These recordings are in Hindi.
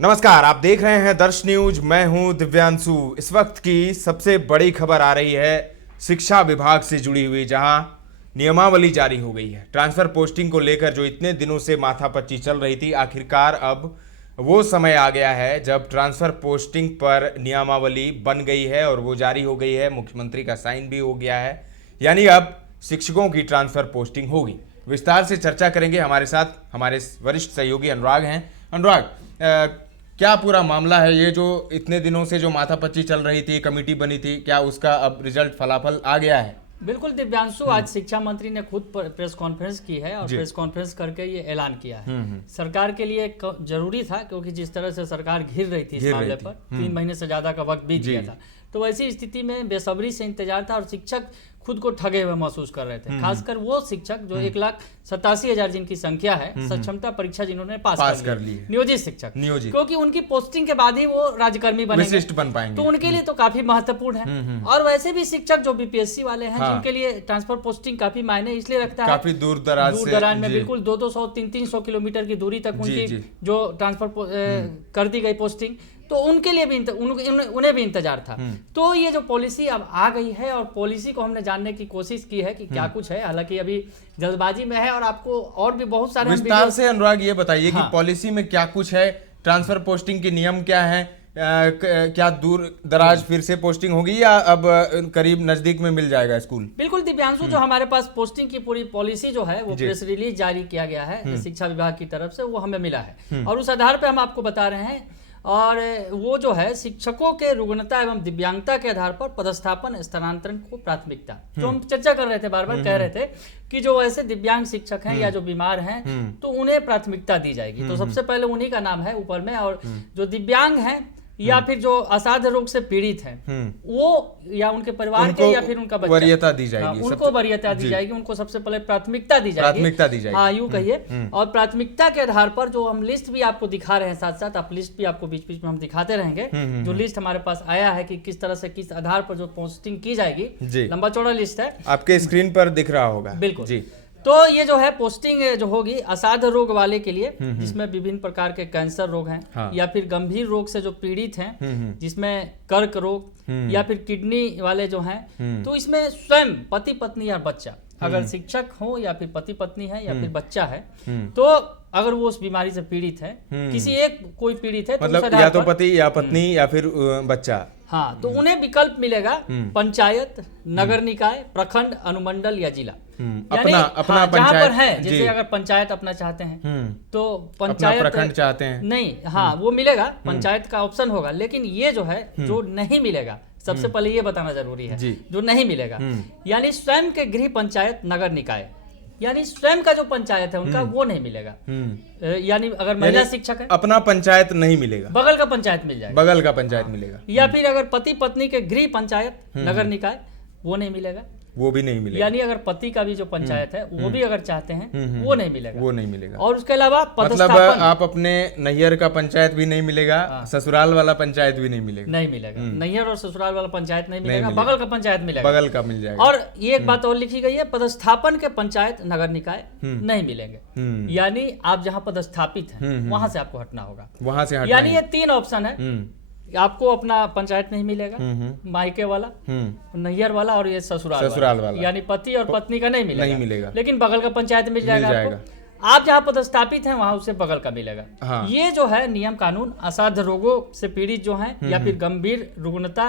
नमस्कार, आप देख रहे हैं दर्श न्यूज। मैं हूं दिव्यांशु। इस वक्त की सबसे बड़ी खबर आ रही है शिक्षा विभाग से जुड़ी हुई, जहां नियमावली जारी हो गई है। ट्रांसफर पोस्टिंग को लेकर जो इतने दिनों से माथापच्ची चल रही थी, आखिरकार अब वो समय आ गया है जब ट्रांसफर पोस्टिंग पर नियमावली बन गई है और वो जारी हो गई है। मुख्यमंत्री का साइन भी हो गया है, यानी अब शिक्षकों की ट्रांसफर पोस्टिंग होगी। विस्तार से चर्चा करेंगे। हमारे साथ हमारे वरिष्ठ सहयोगी अनुराग हैं। अनुराग, क्या पूरा मामला है? ये जो इतने दिनों से जो माथापच्ची चल रही थी, कमेटी बनी थी, क्या उसका अब रिजल्ट फलाफल आ गया है? बिल्कुल दिव्यांशु, आज शिक्षा मंत्री ने खुद प्रेस कॉन्फ्रेंस की है और प्रेस कॉन्फ्रेंस करके ये ऐलान किया है। सरकार के लिए जरूरी था, क्योंकि जिस तरह से सरकार घिर रही थी इस मामले पर 3 महीने से ज्यादा का वक्त बीत गया था, तो वैसी स्थिति में बेसब्री से इंतजार था और शिक्षक खुद को ठगे हुए महसूस कर रहे थे। खासकर वो शिक्षक जो 1,87,000 जिनकी संख्या है, सक्षमता परीक्षा जिन्होंने पास कर ली है, नियोजित शिक्षक, क्योंकि उनकी पोस्टिंग के बाद ही वो राज्यकर्मी बनेंगे, बन पाएंगे, तो उनके लिए तो काफी महत्वपूर्ण है। और वैसे भी शिक्षक जो बीपीएससी वाले हैं, जिनके लिए ट्रांसफर पोस्टिंग काफी मायने इसलिए रखता है, काफी दूर दराज में बिल्कुल 200-300 किलोमीटर की दूरी तक उनकी जो ट्रांसफर कर दी गई पोस्टिंग, तो उनके लिए भी उन्हें भी इंतजार था। तो ये जो पॉलिसी अब आ गई है और पॉलिसी को हमने जानने की कोशिश की है कि क्या कुछ है, हालांकि अभी जल्दबाजी में है और आपको और भी बहुत सारे विस्तार से अनुराग ये बताइए कि पॉलिसी में क्या कुछ है, ट्रांसफर पोस्टिंग के नियम क्या है, क्या दूर दराज फिर से पोस्टिंग होगी या अब करीब नजदीक में मिल जाएगा स्कूल? बिल्कुल दिव्यांशु, जो हमारे पास पोस्टिंग की पूरी पॉलिसी जो है वो प्रेस रिलीज जारी किया गया है शिक्षा विभाग की तरफ से, वो हमें मिला है और उस आधार पर हम आपको बता रहे हैं। और वो जो है शिक्षकों के रुग्णता एवं दिव्यांगता के आधार पर पदस्थापन स्थानांतरण को प्राथमिकता, जो हम चर्चा कर रहे थे, बार बार कह रहे थे कि जो ऐसे दिव्यांग शिक्षक हैं या जो बीमार हैं, तो उन्हें प्राथमिकता दी जाएगी। तो सबसे पहले उन्हीं का नाम है ऊपर में। और जो दिव्यांग हैं या फिर जो असाध्य रोग से पीड़ित हैं, वो या उनके परिवार के या फिर उनका बच्चा, वरीयता दी जाएगी, उनको वरीयता दी जाएगी, उनको सबसे पहले प्राथमिकता दी जाएगी। हाँ, यूं कहिए। और प्राथमिकता के आधार पर जो हम लिस्ट भी आपको दिखा रहे हैं, साथ साथ आप लिस्ट भी आपको बीच बीच में हम दिखाते रहेंगे। जो लिस्ट हमारे पास आया है कि किस तरह से किस आधार पर जो पोस्टिंग की जाएगी, लंबा चौड़ा लिस्ट है, आपके स्क्रीन पर दिख रहा होगा। बिल्कुल जी। तो ये जो है पोस्टिंग जो होगी असाध्य रोग वाले के लिए, जिसमें विभिन्न प्रकार के कैंसर रोग हैं, या फिर गंभीर रोग से जो पीड़ित हैं, जिसमें कर्क रोग, या फिर किडनी वाले जो हैं, तो इसमें स्वयं पति पत्नी या बच्चा, अगर शिक्षक हो या फिर पति पत्नी है या फिर बच्चा है, तो अगर वो उस बीमारी से पीड़ित है, किसी एक कोई पीड़ित है, तो मतलब या तो पति या पत्नी या फिर बच्चा, हाँ, तो उन्हें विकल्प मिलेगा पंचायत, नगर निकाय, प्रखंड, अनुमंडल या जिला। अपना पंचायत पर है, जैसे अगर पंचायत अपना चाहते हैं तो पंचायत, प्रखंड चाहते हैं नहीं, हाँ, वो मिलेगा, पंचायत का ऑप्शन होगा। लेकिन ये जो है जो नहीं मिलेगा, सबसे पहले ये बताना जरूरी है, जो नहीं मिलेगा यानी स्वयं के गृह पंचायत, नगर निकाय, यानी स्वयं का जो पंचायत है उनका, वो नहीं मिलेगा। यानी अगर महिला शिक्षक है, अपना पंचायत नहीं मिलेगा, बगल का पंचायत मिल जाएगा, बगल का पंचायत मिलेगा। या फिर अगर पति पत्नी के गृह पंचायत, नगर निकाय, वो नहीं मिलेगा, वो भी नहीं मिलेगा। यानी अगर पति का भी जो पंचायत है वो भी अगर चाहते हैं, वो नहीं मिलेगा, वो नहीं मिलेगा। और उसके अलावा मतलब आप अपने नैहर का पंचायत भी नहीं मिलेगा, ससुराल वाला पंचायत भी नहीं मिलेगा, नहीं मिलेगा, नैहर और ससुराल वाला पंचायत नहीं मिलेगा, बगल का पंचायत मिलेगा, बगल का मिल जाएगा। और ये एक बात और लिखी गई है, पदस्थापन के पंचायत, नगर निकाय नहीं मिलेंगे, यानी आप जहाँ पदस्थापित हैं वहां से आपको हटना होगा, वहां से यानी ये 3 ऑप्शन है। आपको अपना पंचायत नहीं मिलेगा, मायके वाला, नैहर वाला और ये ससुराल वाला, यानी पति और पत्नी का नहीं मिलेगा, लेकिन बगल का पंचायत मिल जाएगा आपको। आप जहाँ पदस्थापित हैं वहां उससे बगल का मिलेगा। हाँ। ये जो है नियम कानून असाध्य रोगों से पीड़ित जो हैं, या फिर गंभीर रुग्णता,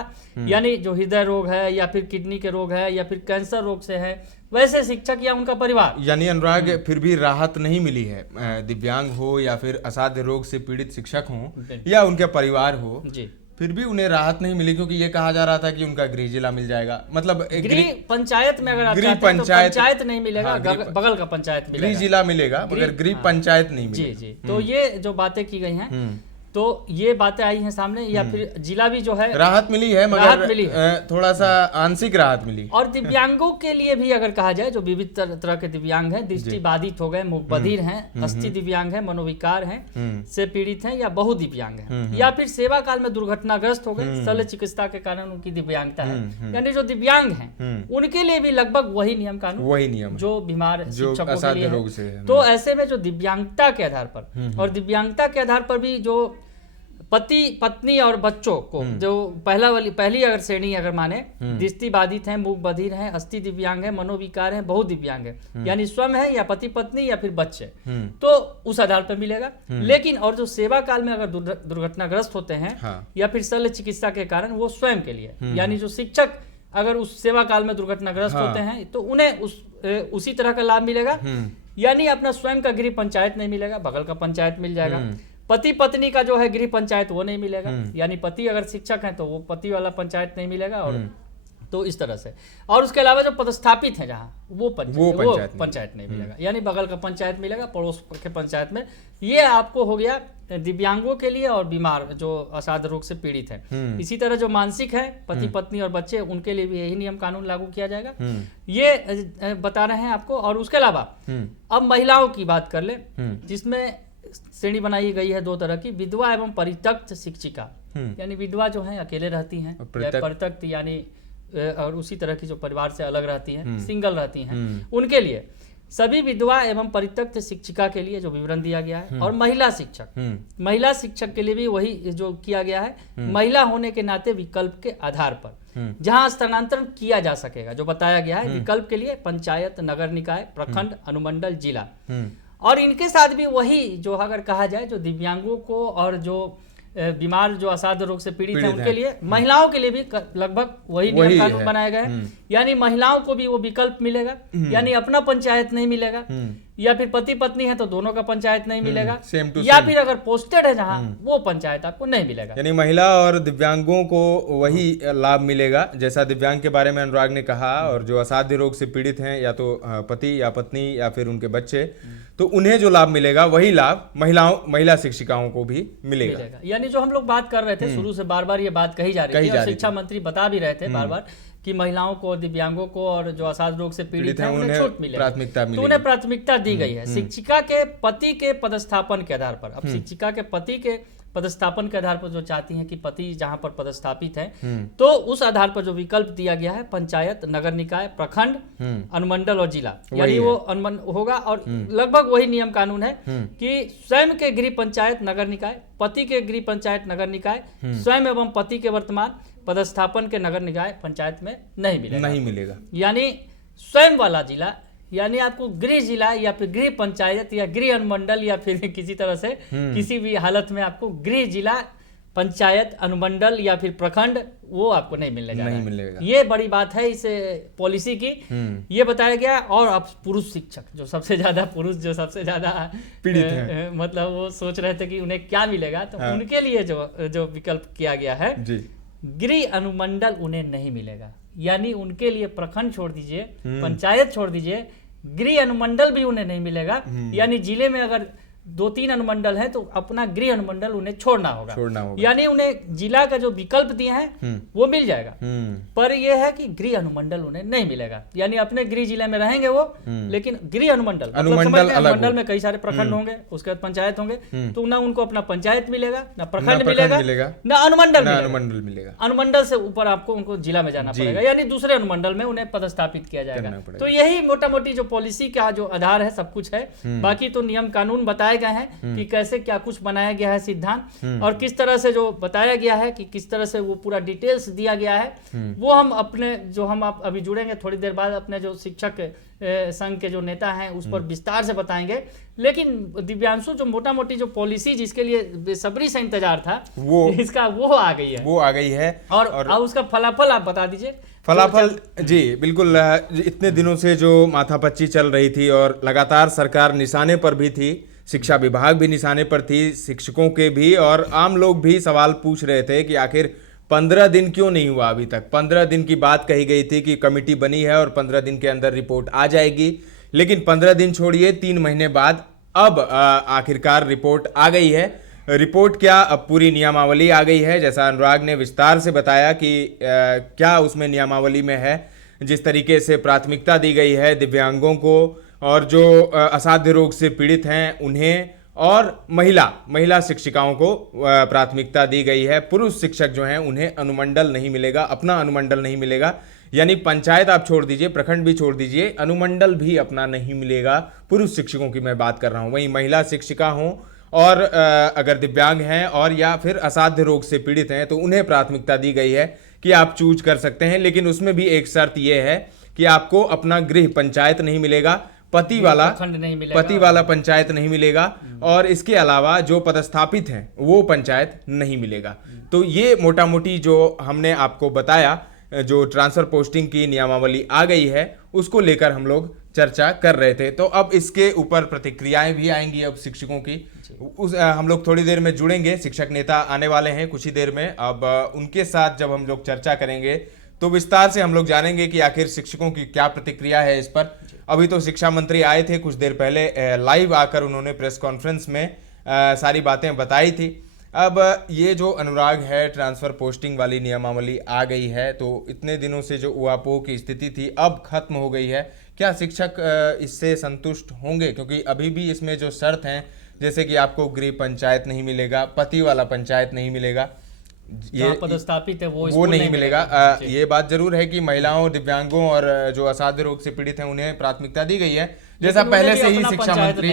यानी जो हृदय रोग है या फिर किडनी के रोग है या फिर कैंसर रोग से है, वैसे शिक्षक या उनका परिवार। यानी अनुराग, फिर भी राहत नहीं मिली है, दिव्यांग हो या फिर असाध्य रोग से पीड़ित शिक्षक हो या उनके परिवार हो जी, फिर भी उन्हें राहत नहीं मिली, क्योंकि ये कहा जा रहा था कि उनका गृह जिला मिल जाएगा। मतलब गृह पंचायत में अगर आप गृह पंचायत नहीं मिलेगा, बगल का पंचायत मिलेगा, गृह जिला मिलेगा, मगर गृह पंचायत नहीं मिलेगा। जी। तो ये जो बातें की गई हैं, तो ये बातें आई हैं सामने, या फिर जिला भी जो है राहत मिली है, मगर थोड़ा सा आंशिक राहत मिली। और दिव्यांगों के लिए भी अगर कहा जाए, जो विविध तरह के दिव्यांग हैं, दृष्टि बाधित हो गए, मुख बधिर हैं, अस्थि दिव्यांग हैं, मनोविकार हैं से पीड़ित हैं, या बहु दिव्यांग हैं, या फिर सेवा काल में दुर्घटनाग्रस्त हो गए, शल्य चिकित्सा के कारण उनकी दिव्यांगता है, यानी जो दिव्यांग हैं उनके लिए भी लगभग वही नियम कानून, वही नियम जो बीमार शिक्षकों के लिए है। तो ऐसे में जो दिव्यांगता के आधार पर और दिव्यांगता के आधार पर भी जो पति पत्नी और बच्चों को जो पहली अगर श्रेणी अगर माने, दृष्टि बाधित है, मूक बधिर है, अस्थि दिव्यांग है, मनोविकार है, बहु दिव्यांग है, यानी स्वयं है या पति पत्नी या फिर बच्चे, तो उस आधार पर मिलेगा। लेकिन और जो सेवा काल में अगर दुर्घटनाग्रस्त होते हैं या फिर शल्य चिकित्सा के कारण, वो स्वयं के लिए, यानी जो शिक्षक अगर उस सेवा काल में दुर्घटनाग्रस्त होते हैं तो उन्हें उसी तरह का लाभ मिलेगा, यानी अपना स्वयं का गृह पंचायत नहीं मिलेगा, बगल का पंचायत मिल जाएगा। पति पत्नी का जो है गृह पंचायत वो नहीं मिलेगा, यानी पति अगर शिक्षक हैं तो वो पति वाला पंचायत नहीं मिलेगा, और तो इस तरह से। और उसके अलावा जो पदस्थापित है जहाँ वो पंचायत नहीं मिलेगा, यानी बगल का पंचायत मिलेगा, पड़ोस के पंचायत में। ये आपको हो गया दिव्यांगों के लिए और बीमार जो असाध्य रोग से पीड़ित है। इसी तरह जो मानसिक है, पति पत्नी और बच्चे, उनके लिए भी यही नियम कानून लागू किया जाएगा, ये बता रहे हैं आपको। और उसके अलावा अब महिलाओं की बात कर ले, जिसमें श्रेणी बनाई गई है 2 तरह की, विधवा एवं परित्यक्त शिक्षिका, यानी विधवा जो है अकेले रहती हैं, परित्यक्त यानी और उसी तरह की जो परिवार से अलग रहती हैं, सिंगल रहती हैं, उनके लिए सभी विधवा एवं परित्यक्त शिक्षिका के लिए जो विवरण दिया गया है। और महिला शिक्षक के लिए भी वही जो किया गया है, महिला होने के नाते विकल्प के आधार पर जहां स्थानांतरण किया जा सकेगा, जो बताया गया है विकल्प के लिए पंचायत, नगर निकाय, प्रखंड, अनुमंडल, जिला। और इनके साथ भी वही जो अगर कहा जाए, जो दिव्यांगों को और जो बीमार जो असाध्य रोग से पीड़ित हैं उनके लिए, महिलाओं के लिए भी लगभग वही नियम कानून बनाए गए हैं, यानी महिलाओं को भी वो विकल्प मिलेगा, यानी अपना पंचायत नहीं मिलेगा, या फिर पति पत्नी है तो दोनों का पंचायत नहीं मिलेगा, या फिर अगर पोस्टेड है जहां वो पंचायत आपको नहीं मिलेगा। यानी महिला और दिव्यांगों को वही लाभ मिलेगा जैसा दिव्यांग के बारे में अनुराग ने कहा, और जो असाध्य रोग से पीड़ित हैं या तो पति या पत्नी या फिर उनके बच्चे, तो उन्हें जो लाभ मिलेगा वही लाभ महिला शिक्षिकाओं को भी मिलेगा। यानी जो हम लोग बात कर रहे थे शुरू से, बार बार ये बात कही जा रही थी, और शिक्षा मंत्री बता भी रहे थे बार बार कि महिलाओं को, दिव्यांगों को और जो असाध्य रोग से पीड़ित हैं उन्हें छूट मिलेगा, तो उन्हें प्राथमिकता दी गई है शिक्षिका के पति के पदस्थापन के आधार पर। अब शिक्षिका के पति के पदस्थापन के आधार पर जो चाहती हैं कि पति जहां पर पदस्थापित है, तो उस आधार पर जो विकल्प दिया गया है पंचायत, नगर निकाय, प्रखंड, अनुमंडल और जिला, यानी वो होगा। और लगभग वही नियम कानून है कि स्वयं के गृह पंचायत, नगर निकाय, पति के गृह पंचायत, नगर निकाय, स्वयं एवं पति के वर्तमान पदस्थापन के नगर निकाय पंचायत में नहीं मिलेगा। यानी स्वयं वाला जिला, यानी आपको गृह जिला या फिर गृह पंचायत या गृह अनुमंडल या फिर किसी तरह से किसी भी हालत में आपको गृह जिला, पंचायत, अनुमंडल या फिर प्रखंड वो आपको नहीं मिलेगा। ये बड़ी बात है इस पॉलिसी की, ये बताया गया। और अब पुरुष शिक्षक जो सबसे ज्यादा पीड़ित हैं, मतलब वो सोच रहे थे कि उन्हें क्या मिलेगा, तो उनके लिए जो विकल्प किया गया है, गृह अनुमंडल उन्हें नहीं मिलेगा, यानी उनके लिए प्रखंड छोड़ दीजिए, पंचायत छोड़ दीजिए, गृह अनुमंडल भी उन्हें नहीं मिलेगा। यानी जिले में अगर 2-3 अनुमंडल है तो अपना गृह अनुमंडल उन्हें छोड़ना होगा। यानी उन्हें जिला का जो विकल्प दिए हैं वो मिल जाएगा, पर यह है कि गृह अनुमंडल उन्हें नहीं मिलेगा। यानी अपने गृह जिले में रहेंगे वो, लेकिन गृह अनुमंडल में कई सारे प्रखंड होंगे, उसके बाद पंचायत होंगे, तो ना उनको अपना पंचायत मिलेगा, ना प्रखंड मिलेगा, ना अनुमंडल मिलेगा। अनुमंडल से ऊपर आपको उनको जिला में जाना पड़ेगा, यानी दूसरे अनुमंडल में उन्हें पदस्थापित किया जाएगा। तो यही मोटा मोटी जो पॉलिसी का जो आधार है सब कुछ है। बाकी तो नियम कानून बताए गए हैं कि कैसे क्या कुछ बनाया गया है सिद्धांत, और किस तरह से जो बताया गया है कि किस तरह से वो पूरा डिटेल्स दिया गया है, वो हम अपने जो हम आप अभी जुड़ेंगे थोड़ी देर बाद अपने जो शिक्षक संघ के जो नेता हैं उस पर विस्तार से बताएंगे। लेकिन दिव्यांशु जो मोटा मोटी जो पॉलिसी जिसके लिए बेसब्री से इंतजार था वो आ गई है और उसका फलाफल आप बता दीजिए। फलाफल जी बिल्कुल, इतने दिनों से जो माथापच्ची चल रही थी और लगातार सरकार निशाने पर भी थी, शिक्षा विभाग भी निशाने पर थी, शिक्षकों के भी और आम लोग भी सवाल पूछ रहे थे कि आखिर 15 दिन क्यों नहीं हुआ अभी तक। 15 दिन की बात कही गई थी कि कमेटी बनी है और 15 दिन के अंदर रिपोर्ट आ जाएगी, लेकिन 15 दिन छोड़िए 3 महीने बाद अब आखिरकार रिपोर्ट आ गई है। रिपोर्ट क्या, अब पूरी नियमावली आ गई है, जैसा अनुराग ने विस्तार से बताया कि क्या उसमें नियमावली में है। जिस तरीके से प्राथमिकता दी गई है दिव्यांगों को और जो असाध्य रोग से पीड़ित हैं उन्हें, और महिला शिक्षिकाओं को प्राथमिकता दी गई है। पुरुष शिक्षक जो हैं उन्हें अनुमंडल नहीं मिलेगा, अपना अनुमंडल नहीं मिलेगा, यानी पंचायत आप छोड़ दीजिए, प्रखंड भी छोड़ दीजिए, अनुमंडल भी अपना नहीं मिलेगा। पुरुष शिक्षकों की मैं बात कर रहा हूँ। वहीं महिला शिक्षिका हों और अगर दिव्यांग हैं और या फिर असाध्य रोग से पीड़ित हैं तो उन्हें प्राथमिकता दी गई है कि आप चूज कर सकते हैं। लेकिन उसमें भी एक शर्त यह है कि आपको अपना गृह पंचायत नहीं मिलेगा, पति वाला पंचायत नहीं मिलेगा, और इसके अलावा जो पदस्थापित हैं वो पंचायत नहीं मिलेगा। तो ये मोटा मोटी जो हमने आपको बताया, जो ट्रांसफर पोस्टिंग की नियमावली आ गई है उसको लेकर हम लोग चर्चा कर रहे थे। तो अब इसके ऊपर प्रतिक्रियाएं भी आएंगी अब शिक्षकों की। हम लोग थोड़ी देर में जुड़ेंगे, शिक्षक नेता आने वाले हैं कुछ ही देर में। अब उनके साथ जब हम लोग चर्चा करेंगे तो विस्तार से हम लोग जानेंगे कि आखिर शिक्षकों की क्या प्रतिक्रिया है इस पर। अभी तो शिक्षा मंत्री आए थे कुछ देर पहले, लाइव आकर उन्होंने प्रेस कॉन्फ्रेंस में सारी बातें बताई थी। अब ये जो अनुराग है, ट्रांसफर पोस्टिंग वाली नियमावली आ गई है, तो इतने दिनों से जो ऊहापोह की स्थिति थी अब खत्म हो गई है। क्या शिक्षक इससे संतुष्ट होंगे? क्योंकि अभी भी इसमें जो शर्त हैं, जैसे कि आपको गृह पंचायत नहीं मिलेगा, पति वाला पंचायत नहीं मिलेगा, ये पदस्थापित है वो नहीं मिलेगा। ये बात जरूर है कि महिलाओं, दिव्यांगों और जो असाध्य रोग से पीड़ित हैं उन्हें प्राथमिकता दी गई है, जैसा पहले से ही शिक्षा मंत्री,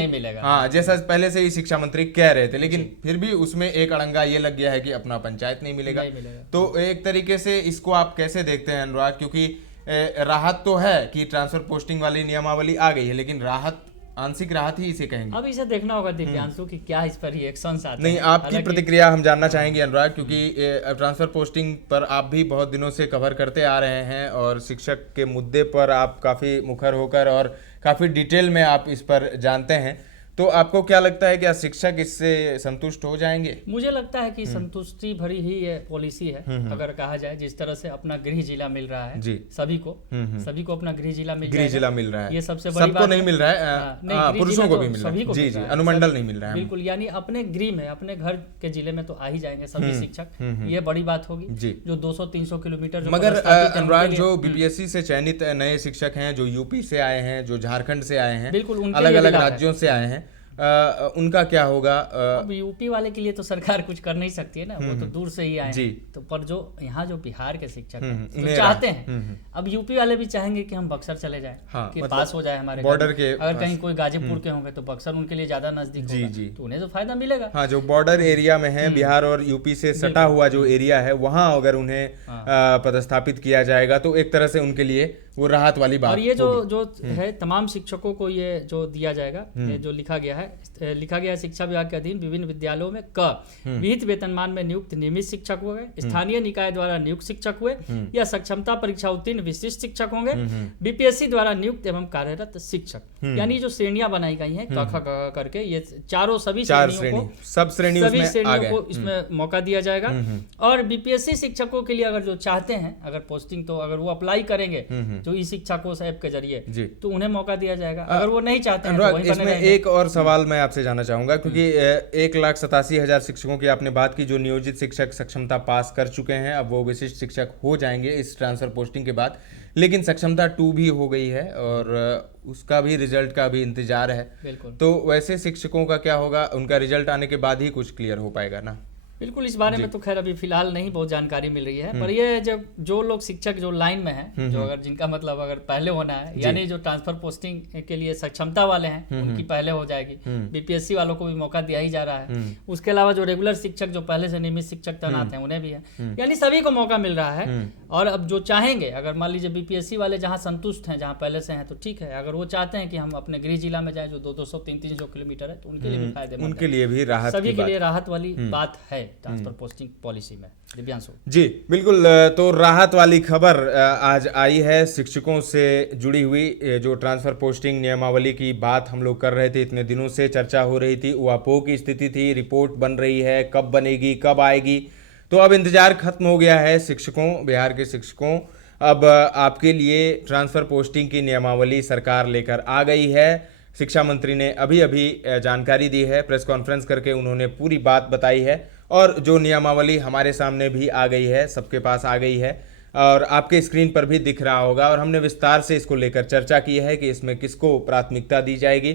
जैसा पहले से ही शिक्षा मंत्री कह रहे थे। लेकिन फिर भी उसमें एक अड़ंगा ये लग गया है कि अपना पंचायत नहीं मिलेगा। तो एक तरीके से इसको आप कैसे देखते हैं अनुराग? क्योंकि राहत तो है कि ट्रांसफर पोस्टिंग वाली नियमावली आ गई है, लेकिन राहत, आंशिक राहत ही इसे कहेंगे। अब इसे देखना होगा दिव्यांशु कि क्या इस पर रिएक्शंस आते हैं। नहीं, आपकी प्रतिक्रिया हम जानना चाहेंगे अनुराग, क्योंकि ट्रांसफर पोस्टिंग पर आप भी बहुत दिनों से कवर करते आ रहे हैं और शिक्षक के मुद्दे पर आप काफ़ी मुखर होकर और काफ़ी डिटेल में आप इस पर जानते हैं। तो आपको क्या लगता है, क्या शिक्षक इससे संतुष्ट हो जाएंगे? मुझे लगता है कि संतुष्टि भरी ही ये पॉलिसी है। अगर कहा जाए जिस तरह से अपना गृह जिला मिल रहा है सभी को अपना गृह जिला मिल रहा है, ये सबसे बड़ी बात। सबको नहीं मिल रहा है, पुरुषों को भी मिल रहा है, जी जी, अनुमंडल नहीं मिल रहा है बिल्कुल। यानी अपने गृह में, अपने घर के जिले में तो आ ही जाएंगे सभी शिक्षक, ये बड़ी बात होगी। जो 200-300 किलोमीटर। मगर अनुराग, जो बीपीएससी से चयनित नए शिक्षक हैं, जो यूपी से आए हैं, जो झारखंड से आए हैं, बिल्कुल अलग अलग राज्यों से आए हैं, उनका क्या होगा? अब यूपी वाले के लिए तो सरकार कुछ कर नहीं सकती है ना, वो तो दूर से ही आए हैं। तो पर जो यहाँ जो बिहार के शिक्षक हैं तो चाहते हैं, अब यूपी वाले भी चाहेंगे कि हम बक्सर चले जाएं, कि मतलब पास हो जाए हमारे बॉर्डर के। अगर कहीं कोई गाजीपुर के होंगे तो बक्सर उनके लिए ज्यादा नजदीक होगा, तो उन्हें तो फायदा मिलेगा। हाँ, जो बॉर्डर एरिया में है, बिहार और यूपी से सटा हुआ जो एरिया है, वहाँ अगर उन्हें पदस्थापित किया जाएगा तो एक तरह से उनके लिए वो राहत वाली बात। और ये जो है तमाम शिक्षकों को ये जो दिया जाएगा, ये जो लिखा गया है शिक्षा विभाग के अधीन विभिन्न विद्यालयों में विहित वेतनमान में नियुक्त नियमित शिक्षक हो गए, स्थानीय निकाय द्वारा नियुक्त शिक्षक हुए या सक्षमता परीक्षा उत्तीर्ण विशिष्ट शिक्षक होंगे, बीपीएससी द्वारा नियुक्त एवं कार्यरत शिक्षक। यानी जो श्रेणियां बनाई गई हैं क करके, ये सभी श्रेणियों को इसमें मौका दिया जाएगा। और बीपीएससी शिक्षकों के लिए अगर जो चाहते हैं अगर पोस्टिंग, तो अगर वो अप्लाई करेंगे जो ई शिक्षा कोष ऐप के जरिए, तो उन्हें मौका दिया जाएगा। अगर वो नहीं चाहते हैं तो इसमें एक और सवाल मैं आपसे जानना चाहूंगा, क्योंकि 1,87,000 शिक्षकों की आपने बात की जो नियोजित शिक्षक सक्षमता पास कर चुके हैं, अब वो विशिष्ट शिक्षक हो जाएंगे इस ट्रांसफर पोस्टिंग के बाद। लेकिन सक्षमता 2 भी हो गई है और उसका भी रिजल्ट का भी इंतजार है। तो वैसे शिक्षकों का क्या होगा? उनका रिजल्ट आने के बाद ही कुछ क्लियर हो पाएगा ना? बिल्कुल, इस बारे में तो खैर अभी फिलहाल नहीं बहुत जानकारी मिल रही है। पर ये जब जो लोग शिक्षक जो लाइन में हैं, जो अगर जिनका मतलब अगर पहले होना है, यानी जो ट्रांसफर पोस्टिंग के लिए सक्षमता वाले हैं, उनकी पहले हो जाएगी। बीपीएससी वालों को भी मौका दिया ही जा रहा है। उसके अलावा जो रेगुलर शिक्षक जो पहले से नियमित शिक्षक तैनात हैं उन्हें भी है, यानी सभी को मौका मिल रहा है। और अब जो चाहेंगे, अगर मान लीजिए बीपीएससी वाले जहाँ संतुष्ट हैं, जहाँ पहले से हैं, तो ठीक है। अगर वो चाहते हैं कि हम अपने गृह जिला में जाए जो 200-300 किलोमीटर है, तो उनके लिए भी फायदेमंद, उनके लिए भी राहत, सभी के लिए राहत वाली बात है ट्रांसफर पोस्टिंग पॉलिसी में। दिव्यांशु जी बिल्कुल, तो राहत वाली खबर आज आई है शिक्षकों से जुड़ी हुई। जो ट्रांसफर पोस्टिंग नियमावली की बात हम लोग कर रहे थे, इतने दिनों से चर्चा हो रही थी, ऊहापोह की स्थिति थी, रिपोर्ट बन रही है, कब बनेगी, कब आएगी, तो अब इंतजार खत्म हो गया है शिक्षकों, बिहार के शिक्षकों। अब आपके लिए ट्रांसफर पोस्टिंग की नियमावली सरकार लेकर आ गई है। शिक्षा मंत्री ने अभी अभी जानकारी दी है, प्रेस कॉन्फ्रेंस करके उन्होंने पूरी बात बताई है। और जो नियमावली हमारे सामने भी आ गई है, सबके पास आ गई है और आपके स्क्रीन पर भी दिख रहा होगा, और हमने विस्तार से इसको लेकर चर्चा की है कि इसमें किसको प्राथमिकता दी जाएगी।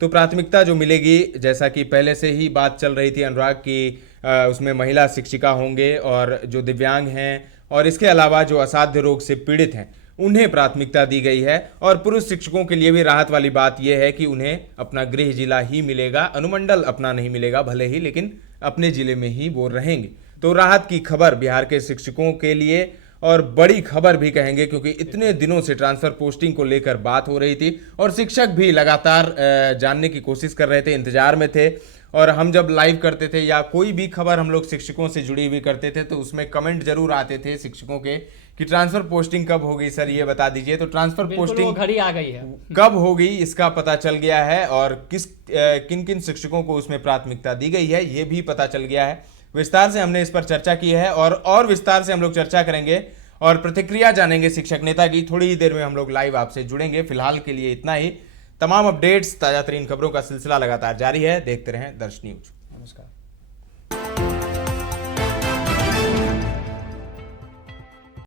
तो प्राथमिकता जो मिलेगी, जैसा कि पहले से ही बात चल रही थी अनुराग की, उसमें महिला शिक्षिका होंगे और जो दिव्यांग हैं और इसके अलावा जो असाध्य रोग से पीड़ित हैं उन्हें प्राथमिकता दी गई है। और पुरुष शिक्षकों के लिए भी राहत वाली बात यह है कि उन्हें अपना गृह जिला ही मिलेगा, अनुमंडल अपना नहीं मिलेगा भले ही, लेकिन अपने जिले में ही वो रहेंगे। तो राहत की खबर बिहार के शिक्षकों के लिए, और बड़ी खबर भी कहेंगे, क्योंकि इतने दिनों से ट्रांसफर पोस्टिंग को लेकर बात हो रही थी और शिक्षक भी लगातार जानने की कोशिश कर रहे थे, इंतजार में थे। और हम जब लाइव करते थे या कोई भी खबर हम लोग शिक्षकों से जुड़ी हुई करते थे तो उसमें कमेंट जरूर आते थे शिक्षकों के कि ट्रांसफर पोस्टिंग कब होगी सर, ये बता दीजिए। तो ट्रांसफर पोस्टिंग घड़ी आ गई है, कब होगी इसका पता चल गया है, और किन किन शिक्षकों को उसमें प्राथमिकता दी गई है ये भी पता चल गया है। विस्तार से हमने इस पर चर्चा की है और विस्तार से हम लोग चर्चा करेंगे और प्रतिक्रिया जानेंगे शिक्षक नेता की। थोड़ी ही देर में हम लोग लाइव आपसे जुड़ेंगे। फिलहाल के लिए इतना ही। तमाम अपडेट्स, ताजा तरीन खबरों का सिलसिला लगातार जारी है। देखते रहें दर्श न्यूज। नमस्कार।